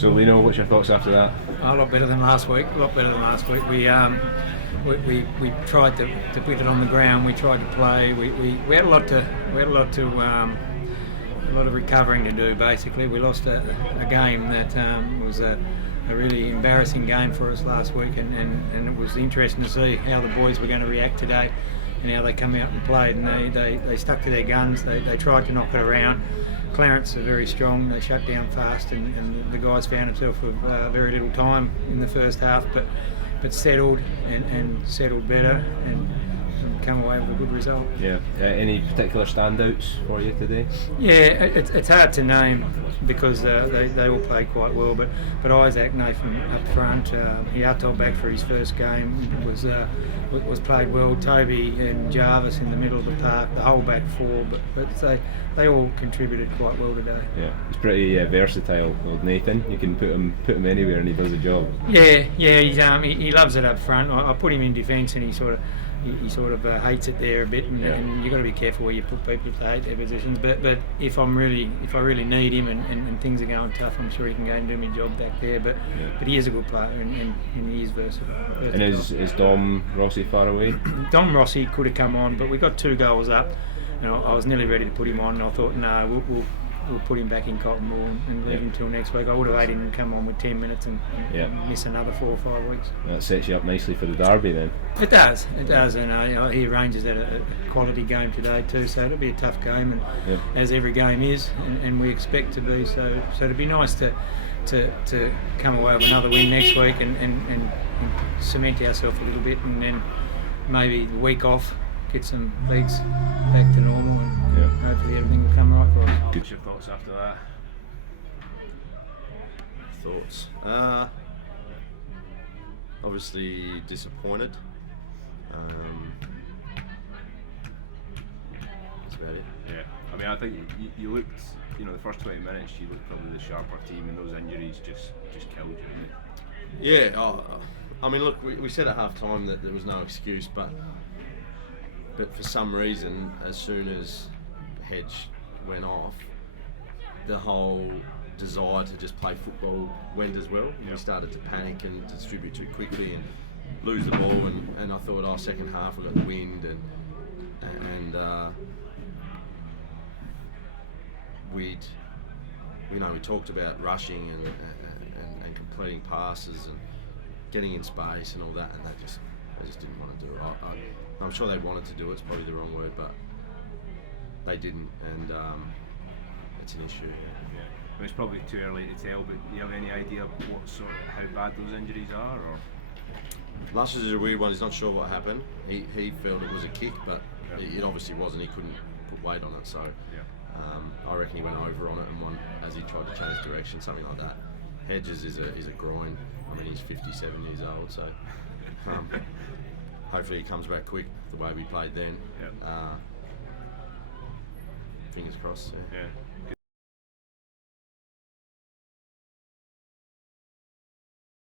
So Lino, what's your thoughts after that? A lot better than last week. A lot better than last week. We tried to put it on the ground. We tried to play. We had a lot of recovering to do. Basically, we lost a game that was a really embarrassing game for us last week, and it was interesting to see how the boys were going to react today and how they come out and played. And they stuck to their guns. They tried to knock it around. Clarence are very strong. They shut down fast, and the guys found themselves with very little time in the first half, but settled and settled better and come away with a good result. Yeah. Any particular standouts for you today? Yeah, it's hard to name because they all played quite well. But Isaac Nathan up front, he out-told back for his first game was played well. Toby and Jarvis in the middle of the park, the whole back four. But they all contributed quite well today. Yeah, he's pretty versatile, old Nathan. You can put him anywhere and he does the job. Yeah, he loves it up front. I put him in defence and he sort of hates it there a bit, and you've got to be careful where you put people if they hate their positions. But if I really need him and things are going tough, I'm sure he can go and do my job back there. But he is a good player and he is versatile. And is Dom Rossi far away? Dom Rossi could have come on, but we got 2 goals up, and I was nearly ready to put him on. And I thought, no, we'll put him back in Cotton Wool and leave him until next week. I would have had him come on with 10 minutes and miss another 4 or 5 weeks. That sets you up nicely for the derby then. It does, and he arranges that a quality game today too, so it'll be a tough game, and as every game is, and we expect to be. So it'd be nice to come away with another win next week and cement ourselves a little bit, and then maybe the week off, get some legs back to normal, and hopefully everything will come right for us. What's your thoughts after that? Thoughts? Obviously disappointed. That's about it. Yeah, I mean, I think you looked, the first 20 minutes you looked probably the sharper team, and those injuries just killed you. Yeah, I mean, look, we said at half time that there was no excuse, but for some reason, as soon as Hedge went off, the whole desire to just play football went as well. We started to panic and distribute too quickly and lose the ball, and I thought, second half we got the wind, and we talked about rushing and completing passes and getting in space and all that, and they just didn't want to do it. I'm sure they wanted to do it. It's probably the wrong word, but they didn't, and it's an issue. Yeah. Well, it's probably too early to tell, but do you have any idea how bad those injuries are? Or Luscious is a weird one. He's not sure what happened. He felt it was a kick, but it obviously wasn't. He couldn't put weight on it, so I reckon he went over on it and as he tried to change direction, something like that. Hedges is a groin. I mean, he's 57 years old, so hopefully he comes back quick the way we played then. Fingers crossed. Yeah.